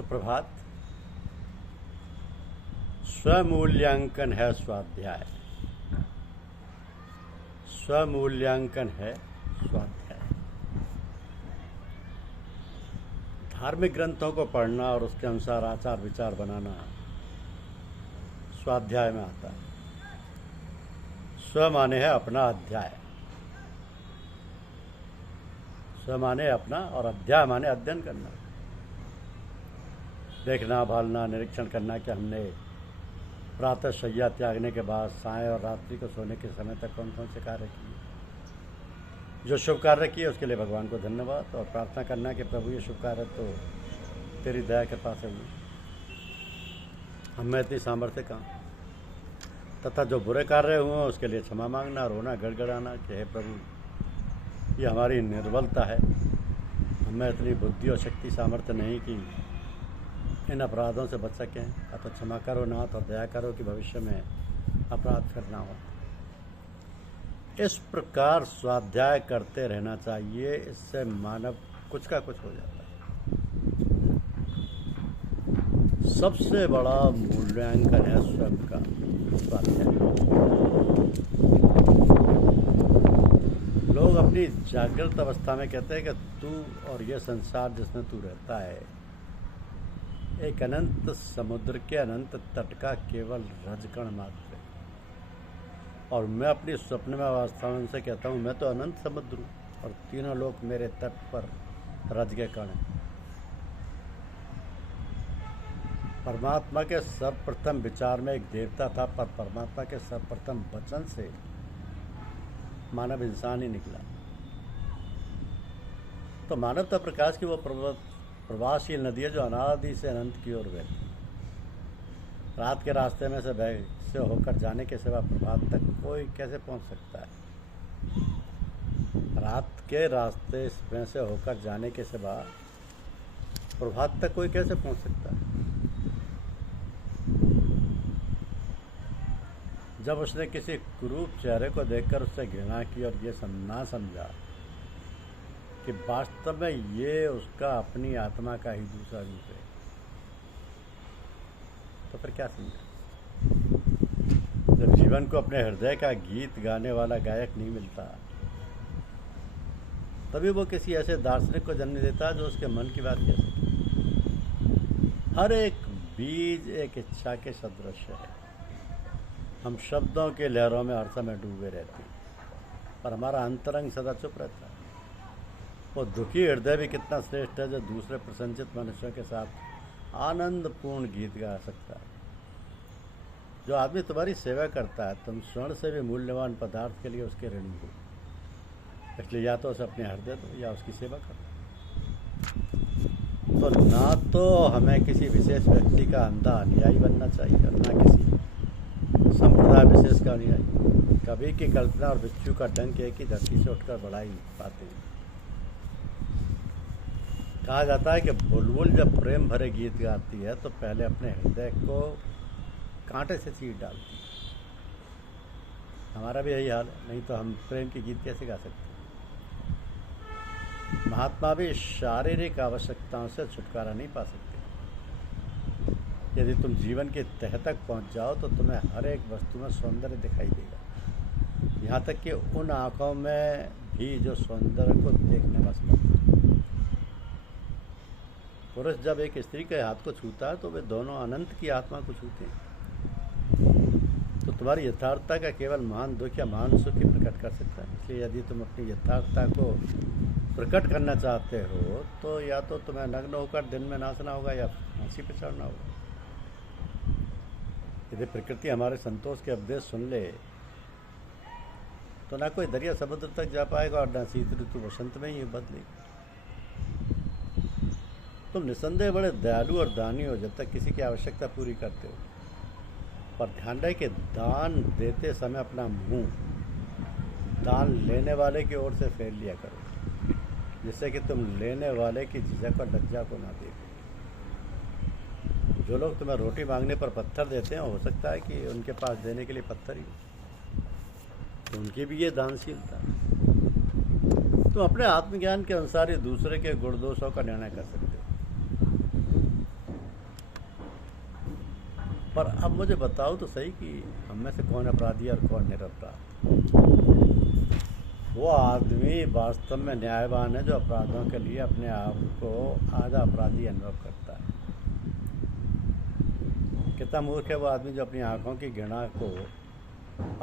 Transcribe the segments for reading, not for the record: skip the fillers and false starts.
सुप्रभात। स्वमूल्यांकन है स्वाध्याय। स्वमूल्यांकन है स्वाध्याय। धार्मिक ग्रंथों को पढ़ना और उसके अनुसार आचार विचार बनाना स्वाध्याय में आता है। स्व माने है अपना अध्याय। स्व माने अपना और अध्याय माने अध्ययन करना, देखना, भालना, निरीक्षण करना कि हमने प्रातः शैया त्यागने के बाद साय और रात्रि को सोने के समय तक कौन कौन से कार्य किए। जो शुभ कार्य किए उसके लिए भगवान को धन्यवाद और प्रार्थना करना कि प्रभु ये शुभ कार्य तो तेरी दया के पास है, हमें इतनी सामर्थ्य कहाँ। तथा जो बुरे कार्य हुए उसके लिए क्षमा मांगना, रोना, गड़गड़ाना कि हे प्रभु ये हमारी निर्बलता है, हमें इतनी बुद्धि और शक्ति सामर्थ्य नहीं कि इन अपराधों से बच सकें, अतः क्षमा करो नाथ और दया करो कि भविष्य में अपराध फिर ना हो। इस प्रकार स्वाध्याय करते रहना चाहिए, इससे मानव कुछ का कुछ हो जाता है। सबसे बड़ा मूल्यांकन है स्वयं का स्वाध्याय। लोग अपनी जागृत अवस्था में कहते हैं कि तू और यह संसार जिसमें तू रहता है एक अनंत समुद्र के अनंत तट का केवल रजकण मात्र है, और मैं अपनी स्वप्न में अवस्था में उनसे कहता हूँ मैं तो अनंत समुद्र हूँ और तीनों लोग मेरे तट पर रज के कण हैं। परमात्मा के सर्वप्रथम विचार में एक देवता था, पर परमात्मा के सर्वप्रथम वचन से मानव इंसान ही निकला। तो मानवता प्रकाश की वो प्रवाहशील नदी है जो अनादि से अनंत की ओर बहती। रात के रास्ते में से होकर जाने के सिवा प्रभात तक कोई कैसे पहुंच सकता है। रात के रास्ते में से होकर जाने के सिवा प्रभात तक कोई कैसे पहुंच सकता है। जब उसने किसी कुरूप चेहरे को देखकर उससे घृणा की और ये ना समझा कि वास्तव में ये उसका अपनी आत्मा का ही दूसरा रूप है, तो फिर क्या समझा। जब जीवन को अपने हृदय का गीत गाने वाला गायक नहीं मिलता, तभी वो किसी ऐसे दार्शनिक को जन्म देता है जो उसके मन की बात कह सके। हर एक बीज एक इच्छा के सदृश है। हम शब्दों के लहरों में हर समय डूबे रहते हैं, पर हमारा अंतरंग सदा चुप रहता है। वो दुखी हृदय भी कितना श्रेष्ठ है जो दूसरे प्रसन्नचित मनुष्यों के साथ आनंदपूर्ण गीत गा सकता है। जो आदमी तुम्हारी सेवा करता है, तुम स्वर्ण से भी मूल्यवान पदार्थ के लिए उसके ऋणी हो, इसलिए या तो उसे अपने हृदय दो या उसकी सेवा करो। तो ना तो हमें किसी विशेष व्यक्ति का अंधा अनुयायी बनना चाहिए और ना किसी संप्रदाय विशेष का अनुयायी। कभी की कल्पना और बिच्छू का डंक एक ही धरती से उठकर बढ़ा ही पाते हैं। कहा जाता है कि बुलबुल जब प्रेम भरे गीत गाती है तो पहले अपने हृदय को कांटे से चीर डालती है। हमारा भी यही हाल है, नहीं तो हम प्रेम के गीत कैसे गा सकते हैं। महात्मा भी शारीरिक आवश्यकताओं से छुटकारा नहीं पा सकते। यदि तुम जीवन के तह तक पहुंच जाओ तो तुम्हें हर एक वस्तु में सौंदर्य दिखाई देगा, यहाँ तक कि उन आँखों में भी जो सौंदर्य को देखने में असमर्थ है। पुरुष जब एक स्त्री के हाथ को छूता है तो वे दोनों अनंत की आत्मा को छूते हैं। तो तुम्हारी यथार्थता का केवल महान दुख या महान सुख ही प्रकट कर सकता है। इसलिए यदि तुम अपनी यथार्थता को प्रकट करना चाहते हो तो या तो तुम्हें नग्न होकर दिन में नाचना होगा या फांसी पर चढ़ना होगा। यदि प्रकृति हमारे संतोष के उपदेश सुन ले तो ना कोई दरिया समुद्र तक जा पाएगा और ना शीत ऋतु वसंत में ही बदलेगी। तुम निसंदेह बड़े दयालु और दानी हो जब तक किसी की आवश्यकता पूरी करते हो, पर ध्यान रहे कि दान देते समय अपना मुंह दान लेने वाले की ओर से फेर लिया करो, जिससे कि तुम लेने वाले की झिझक और लज्जा को ना देखो। जो लोग तुम्हें रोटी मांगने पर पत्थर देते हैं, हो सकता है कि उनके पास देने के लिए पत्थर ही हो, तो उनकी भी ये दानशीलता। तुम अपने आत्मज्ञान के अनुसार ही दूसरे के गुण दोषों का निर्णय कर सकते हो। पर अब मुझे बताओ तो सही कि हम में से कौन अपराधी है और कौन निरपराध। वो आदमी वास्तव में न्यायवान है जो अपराधों के लिए अपने आप को आधा अपराधी अनुभव करता है। कितना मूर्ख है वो आदमी जो अपनी आंखों की घृणा को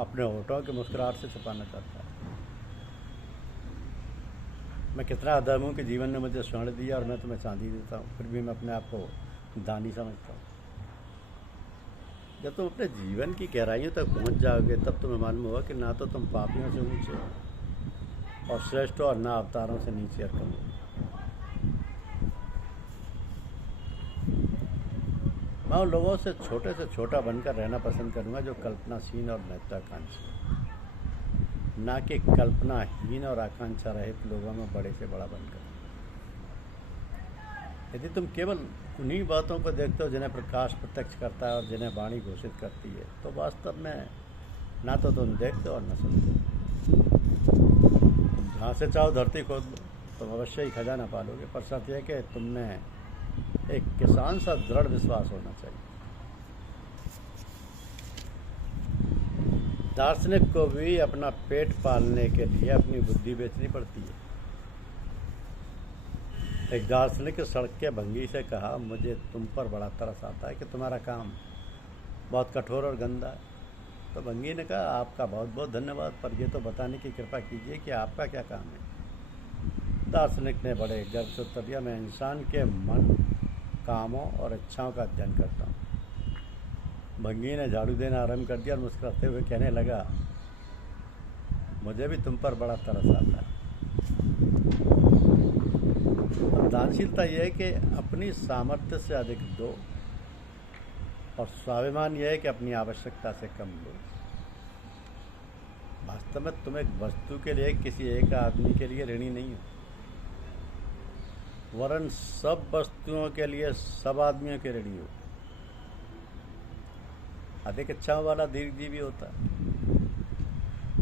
अपने होठों की मुस्कुराहट से छुपाना चाहता है। मैं कितना अधर्म हूँ कि जीवन ने मुझे स्वर्ण दिया और मैं तुम्हें चांदी देता हूँ, फिर भी मैं अपने आप को दानी समझता हूँ। जब तुम अपने जीवन की गहराइयों तक पहुँच जाओगे तब तुम्हें मालूम होगा कि ना तो तुम पापियों से ऊंचे हो और श्रेष्ठ हो और ना अवतारों से नीचे और कम हो। मैं उन लोगों से छोटा बनकर रहना पसंद करूँगा जो कल्पनाशीन और महत्वाकांक्षी, ना कि कल्पनाहीन और आकांक्षा रहित लोगों में बड़े से बड़ा बनकर। यदि तुम केवल उन्हीं बातों को देखते हो जिन्हें प्रकाश प्रत्यक्ष करता है और जिन्हें वाणी घोषित करती है, तो वास्तव में ना तो तुम देखते हो और न सुनते। तुम जहाँ से चाहो धरती खोद लो, तुम अवश्य ही खजाना पालोगे, पर शर्त यह कि तुमने एक किसान सा दृढ़ विश्वास होना चाहिए। दार्शनिक को भी अपना पेट पालने के लिए अपनी बुद्धि बेचनी पड़ती है। एक दार्शनिक सड़क के भंगी से कहा, मुझे तुम पर बड़ा तरस आता है कि तुम्हारा काम बहुत कठोर और गंदा है। तो भंगी ने कहा, आपका बहुत बहुत धन्यवाद, पर यह तो बताने की कृपा कीजिए कि आपका क्या काम है। दार्शनिक ने बड़े गर्व से उत्तर दिया, मैं इंसान के मन, कामों और इच्छाओं का अध्ययन करता हूँ। भंगी ने झाड़ू देना आरंभ कर दिया और मुस्कुराते हुए कहने लगा, मुझे भी तुम पर बड़ा तरस आता है। अब दानशीलता यह है कि अपनी सामर्थ्य से अधिक दो, और स्वाभिमान यह है कि अपनी आवश्यकता से कम दो। वास्तव में तुम एक वस्तु के लिए किसी एक आदमी के लिए ऋणी नहीं हो, वरन सब वस्तुओं के लिए सब आदमियों के ऋणी हो। अधिक इच्छाओं वाला दीर्घजीवी होता है।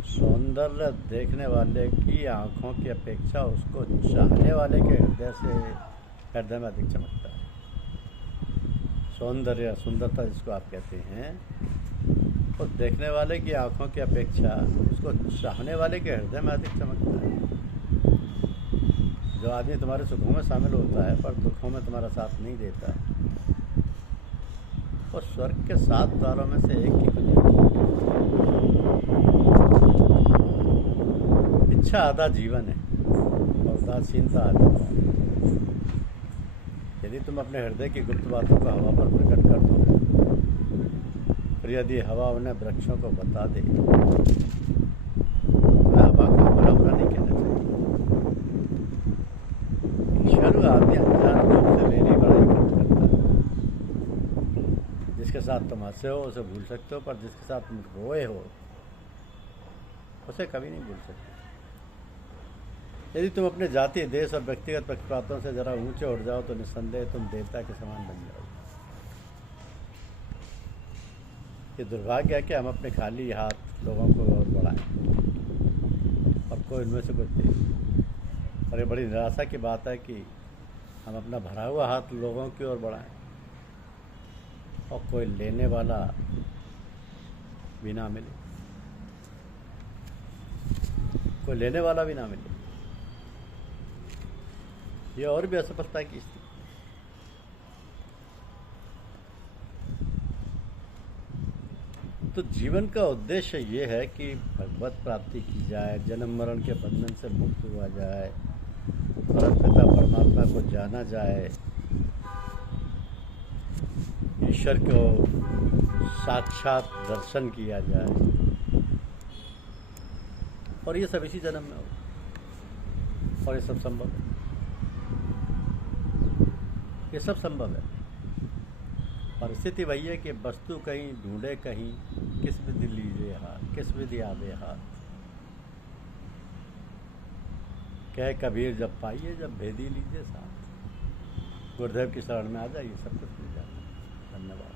सौंदर्य देखने वाले की आंखों की अपेक्षा उसको चाहने वाले के हृदय में अधिक चमकता है। सौंदर्य, सुंदरता जिसको आप कहते हैं, वो देखने वाले की आंखों की अपेक्षा उसको चाहने वाले के हृदय में अधिक चमकता है। जो आदमी तुम्हारे सुखों में शामिल होता है पर दुखों में तुम्हारा साथ नहीं देता, वो स्वर्ग के 7 द्वारों में से एक की इच्छा आधा जीवन है और उदासीनता आधा। यदि तुम अपने हृदय की गुप्त बातों को हवा पर प्रकट कर दो, फिर यदि हवा उन्हें वृक्षों को बता दे, तो हवा का बुरा नहीं कहना चाहिए। ईश्वर आदमी अनजान रूप से मेरी बड़ाई करता है। जिसके साथ तुम हंसे हो उसे भूल सकते हो, पर जिसके साथ तुम रोए हो उसे कभी नहीं भूल सकते। यदि तुम अपने जाति, देश और व्यक्तिगत पक्षपातों से जरा ऊंचे उठ जाओ तो निस्संदेह तुम देवता के समान बन जाओगे। ये दुर्भाग्य है कि हम अपने खाली हाथ लोगों को और बढ़ाएं और कोई उनमें से कुछ दे। और ये बड़ी निराशा की बात है कि हम अपना भरा हुआ हाथ लोगों की ओर बढ़ाएं और कोई लेने वाला भी ना मिले, कोई लेने वाला भी ना मिले। ये और भी असफलता की स्थिति। तो जीवन का उद्देश्य ये है कि भगवत प्राप्ति की जाए, जन्म मरण के बंधन से मुक्त हुआ जाए, परमपिता परमात्मा को जाना जाए, ईश्वर को साक्षात दर्शन किया जाए, और ये सब इसी जन्म में हो, और ये सब संभव है। ये सब संभव है। परिस्थिति वही है कि वस्तु कहीं ढूंढे कहीं, किस विधि लीजिए हाथ, किस विधि आवे हाथ। कह कबीर जब पाइए, जब भेदी लीजिए साथ। गुरुदेव की शरण में आ जाइए, सब कुछ मिल जाता है। धन्यवाद।